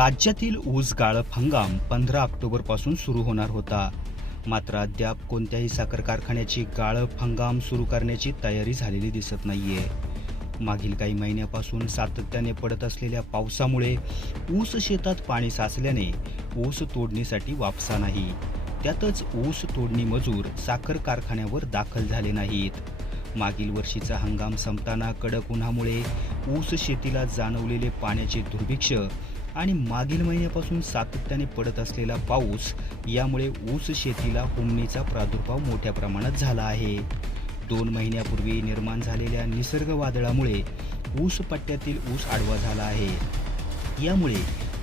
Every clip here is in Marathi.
राज्यातील ऊस गाळप हंगाम पंधरा ऑक्टोबरपासून सुरू होणार होता. मात्र अद्याप कोणत्याही साखर कारखान्याची गाळप हंगाम सुरू करण्याची तयारी झालेली दिसत नाहीये. मागील काही महिन्यापासून सातत्याने पडत असलेल्या पावसामुळे ऊस शेतात पाणी साचल्याने ऊस तोडणीसाठी वापसा नाही. त्यातच ऊस तोडणी मजूर साखर कारखान्यावर दाखल झाले नाहीत. मागील वर्षीचा हंगाम संपताना कडक उन्हामुळे ऊस शेतीला जाणवलेले पाण्याचे दुर्भिक्ष आणि मागील महिन्यापासून सातत्याने पडत असलेला पाऊस यामुळे ऊस शेतीला हुमणीचा प्रादुर्भाव मोठ्या प्रमाणात झाला आहे. दोन महिन्यापूर्वी निर्माण झालेल्या निसर्ग वादळामुळे ऊस पट्ट्यातील ऊस आडवा झाला आहे. यामुळे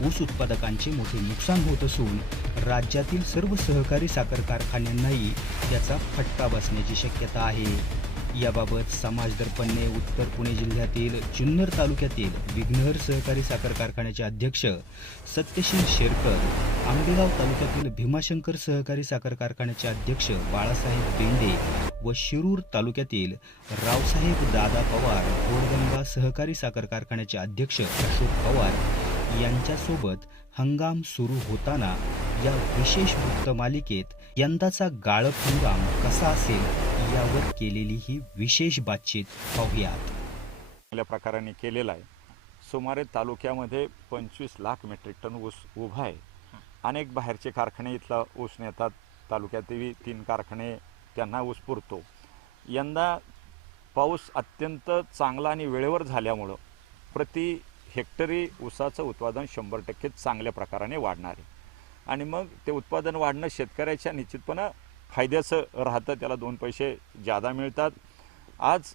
ऊस उत्पादकांचे मोठे नुकसान होत असून राज्यातील सर्व सहकारी साखर कारखान्यांनाही याचा फटका बसण्याची शक्यता आहे. याबाबत समाज दर्पणने उत्तर पुणे जिल्ह्यातील जुन्नर तालुक्यातील विघ्नहर सहकारी साखर कारखान्याचे अध्यक्ष सत्यशील शेरकर आंबेगाव तालुक्यातील भीमाशंकर सहकारी साखर कारखान्याचे अध्यक्ष बाळासाहेब बेंडे व शिरूर तालुक्यातील रावसाहेब दादा पवार घोडगंगा सहकारी साखर कारखान्याचे अध्यक्ष अशोक पवार यांच्यासोबत हंगाम सुरू होताना या विशेष वृत्तमालिकेत यंदाचा गाळप हंगाम कसा असेल यावर केलेली ही विशेष बातचीत पाहूयात. चांगल्या प्रकाराने केलेला आहे. सुमारे तालुक्यामध्ये पंचवीस लाख मेट्रिक टन ऊस उभा आहे. अनेक बाहेरचे कारखाने इथला ऊस नेतात. तालुक्यातही तीन कारखाने त्यांना ऊस पुरतो. यंदा पाऊस अत्यंत चांगला आणि वेळेवर झाल्यामुळं प्रति हेक्टरी ऊसाचं उत्पादन शंभर टक्के चांगल्या प्रकाराने वाढणार आहे. आणि मग ते उत्पादन वाढणं शेतकऱ्याच्या निश्चितपणं फायद्याचं राहतं. त्याला दोन पैसे जादा मिळतात. आज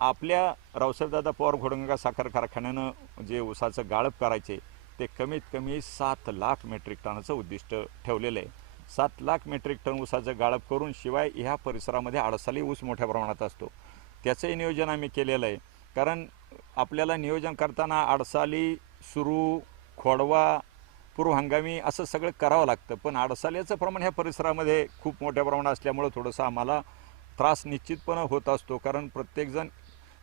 आपल्या रावसाहेबदादा पवार घोडंगा साखर कारखान्यानं जे ऊसाचं गाळप करायचे ते कमीत कमी सात लाख मेट्रिक टनाचं उद्दिष्ट ठेवलेलं आहे. सात लाख मेट्रिक टन ऊसाचं गाळप करून शिवाय ह्या परिसरामध्ये अडसाली ऊस मोठ्या प्रमाणात असतो. त्याचंही नियोजन आम्ही केलेलं आहे. कारण आपल्याला नियोजन करताना अडसाली सुरू खोडवा पूर्व हंगामी असं सगळं करावं लागतं. पण अडसाल्याचं प्रमाण ह्या परिसरामध्ये खूप मोठ्या प्रमाणात असल्यामुळं थोडंसं आम्हाला त्रास निश्चितपणे होत असतो. कारण प्रत्येकजण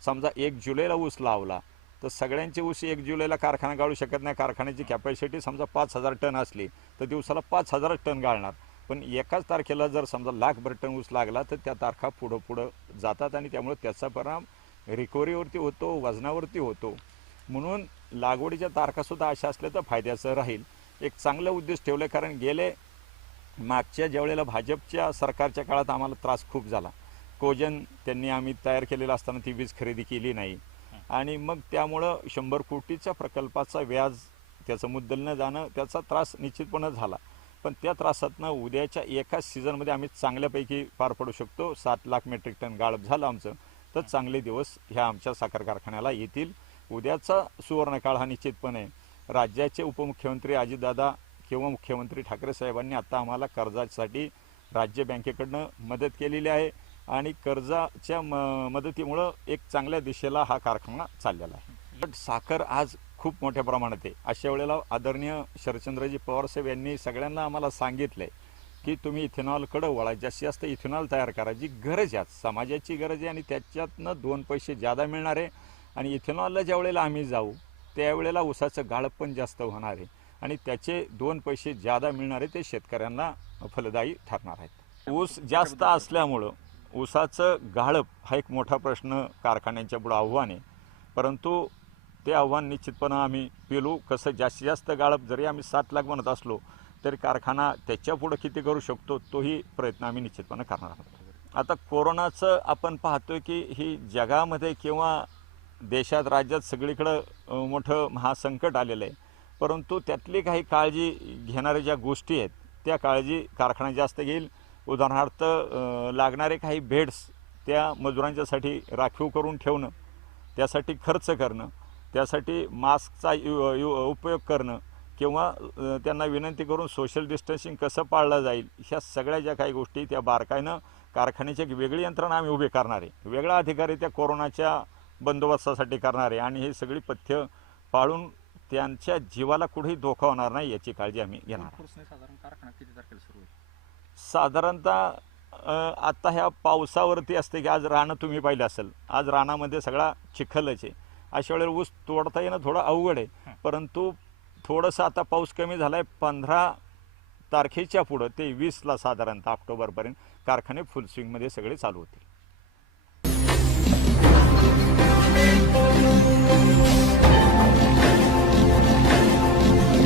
समजा एक जुलैला ऊस लावला तर सगळ्यांचे ऊस एक जुलैला कारखाना गाळू शकत नाही. कारखान्याची कॅपॅसिटी समजा पाच हजार टन असली तर दिवसाला पाच हजार टन गाळणार. पण एकाच तारखेला जर समजा लाखभर टन ऊस लागला तर त्या तारखा पुढं पुढं जातात आणि त्यामुळे त्याचा परिणाम रिकव्हरीवरती होतो वजनावरती होतो. म्हणून लागवडीच्या तारखासुद्धा अशा असल्या तर फायद्याचं राहील. एक चांगलं उद्देश ठेवलं कारण गेले मागच्या ज्यावेळेला भाजपच्या सरकारच्या काळात आम्हाला त्रास खूप झाला. कोजन त्यांनी आम्ही तयार केलेलं असताना ती वीज खरेदी केली नाही. आणि मग त्यामुळं शंभर कोटीच्या प्रकल्पाचा व्याज त्याचं मुद्दल न जाणं त्याचा त्रास निश्चितपणे झाला. पण त्या त्रासातनं उद्याच्या एकाच सीझनमध्ये आम्ही चांगल्यापैकी पार पडू शकतो. सात लाख मेट्रिक टन गाळप झालं आमचं. तर चांगले दिवस ह्या आमच्या साखर कारखान्याला येतील. उद्याचा सुवर्णकाळ हा निश्चितपणे राज्याचे उपमुख्यमंत्री अजितदादा किंवा मुख्यमंत्री ठाकरे साहेबांनी आता आम्हाला कर्जासाठी राज्य बँकेकडनं मदत केलेली आहे आणि कर्जाच्या म मदतीमुळं एक चांगल्या दिशेला हा कारखाना चाललेला आहे. पण साखर आज खूप मोठ्या प्रमाणात आहे. अशा वेळेला आदरणीय शरदचंद्रजी पवारसाहेब यांनी सगळ्यांना आम्हाला सांगितलंय की तुम्ही इथेनॉलकडं वळा जास्तीत जास्त इथेनॉल तयार करायची गरज आहे. समाजाची गरज आहे आणि त्याच्यातनं दोन पैसे जादा मिळणार आहे आणि इथेनॉलला ज्या वेळेला आम्ही जाऊ त्यावेळेला ऊसाचं गाळप पण जास्त होणार आहे. आणि त्याचे दोन पैसे जादा मिळणारे ते शेतकऱ्यांना फलदायी ठरणार आहेत. ऊस जास्त असल्यामुळं ऊसाचं गाळप हा एक मोठा प्रश्न कारखान्यांच्या पुढं आव्हान आहे. परंतु ते आव्हान निश्चितपणे आम्ही पेलू. कसं जास्तीत जास्त गाळप जरी आम्ही सात लाख म्हणत असलो तरी कारखाना त्याच्या पुढं किती करू शकतो तोही प्रयत्न आम्ही निश्चितपणे करणार आहोत. आता कोरोनाचं आपण पाहतोय की ही जगामध्ये किंवा देशात राज्यात सगळीकडं मोठं महासंकट आलेलं आहे. परंतु त्यातली काही काळजी घेणाऱ्या ज्या गोष्टी आहेत त्या काळजी कारखाना जास्त घेईल. उदाहरणार्थ लागणारे काही बेड्स त्या मजुरांच्यासाठी राखीव करून ठेवणं त्यासाठी खर्च करणं त्यासाठी मास्कचा यु यु उपयोग करणं किंवा त्यांना विनंती करून सोशल डिस्टन्सिंग कसं पाळलं जाईल ह्या सगळ्या ज्या काही गोष्टी त्या बारकाईनं कारखान्याची एक वेगळी यंत्रणा आम्ही उभी करणार आहे. वेगळा अधिकारी त्या कोरोनाच्या बंदोबस्तासाठी करणार आहे. आणि ही सगळी पथ्य पाळून त्यांच्या जीवाला कुठेही धोका होणार नाही याची काळजी आम्ही घेणार साधारणतः अ, आता ह्या पावसावरती असते की आज रानं तुम्ही पाहिलं असेल. आज रानामध्ये सगळा चिखलच आहे. अशा वेळेला ऊस तोडता येणं थोडं अवघड आहे. परंतु थोडंसं आता पाऊस कमी झाला आहे पंधरा तारखेच्या पुढं ते वीसला साधारणतः ऑक्टोबरपर्यंत कारखाने फुल स्विंगमध्ये सगळे चालू होतील.